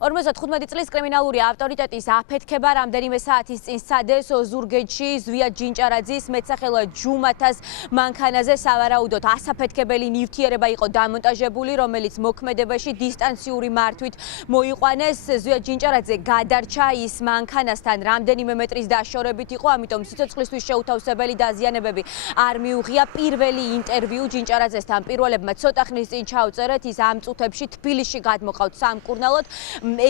55 წლის კრიმინალური ავტორიტეტის აფეთქება რამდენიმე საათის წინ სცადეს ოზურგეთში ზვია ჯინჭარაძის მეტსახელად ჯუმათას მანქანაზე სავარაუდოდ ასაფეთქებელი ნივთიერება იყო დამონტაჟებული, რომელიც მოქმედებაში დისტანციური მართვით მოიყვანეს. ზვია ჯინჭარაძე გადარჩა ის მანქანასთან რამდენიმე მეტრის დაშორებით იყო, ამიტომ სიცოცხლისთვის შეუთავსებელი დაზიანებები არ მიუღია. პირველი ინტერვიუ ჯინჭარაძესთან პირველებმა ცოტა ხნის წინ ჩაუწერეთ, ის ამ წუთებში თბილისში გადმოყავთ სამკურნალოდ.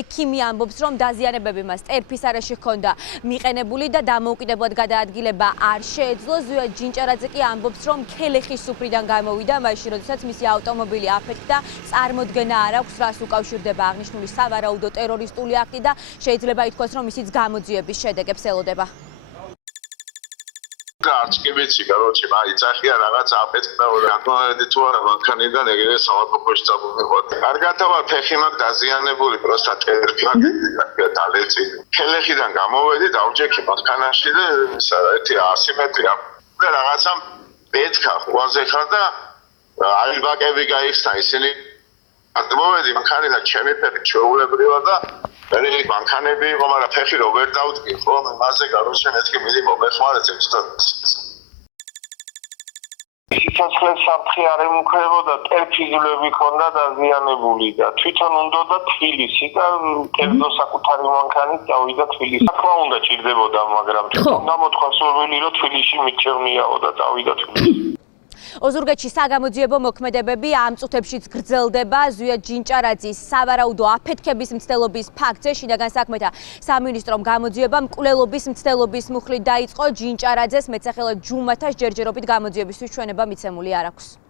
ექიმი ამბობს, რომ დაზიანებები მას ტერფის არეში ჰქონდა მიყენებული და დამოუკიდებლად გადაადგილება არ შეეძლო. ზვია ჯინჭარაძე კი ამბობს, რომ ქელეხის სუფრიდან გამოვიდა, მაშინ როდესაც მისი ავტომობილი აფეთქდა, წარმოდგენა არ აქვს, რას უკავშირდება აღნიშნული სავარაუდო ტერორისტული აქტი და შეიძლება ითქვას, რომ ისიც გამოძიების შედეგებს ელოდება. არც კი ვიცი, короче, მაიცახია რაღაც აფეთქდა რა თუ არა მანქანიდან ეგრევე სამართლობაში წამოვიყოთ. კარგათა ვარ, ფეხი მაქვს დაზიანებული, პროსტა ტერფი მაქვს დალეცი. ქელეხიდან გამოვედი, დავჯექი მანქანაში და ისა 100 მეტრია. და რაღაცა პეთქა ხვაზე ხარ და აირბაკები გაიხსნა ისინი. მოვედი მანქანიდან ჩემი ფეხი ჩვეულებრივად და მერე მანქანები იყო, მაგრამ ფეხი რო ვერ დავდგი, ხო, მასზე გაროჩე მეთქი მიდი მომეხმარეთ ზუსტად. სიცოცხლეს საფრთხე არ ემუქრებოდა, ტერფიზულები ქონდა დაზიანებული და თვითონ უნდოდა თბილისი და კერძო საკუთარი მანქანით წავიდა თბილისში. თქმა უნდა ჭირდებოდა, მაგრამ თვითონ გამოთქვა სურვილი, რომ თბილისში მიჩერნიაო და წავიდა თბილისში. ოზურგეთში საგამოძიებო მოქმედებები ამ წუთებშიც გრძელდება. ზვია ჯინჭარაძის სავარაუდო აფეთქების მცდელობის ფაქტზე შინაგან საქმეთა სამინისტრომ გამოძიება მკვლელობის მცდელობის მუხლით დაიწყო. ჯინჭარაძეს მეტსახელად ჯუმათას ჯერჯერობით გამოძიებისთვის ჩვენება მიცემული არ აქვს.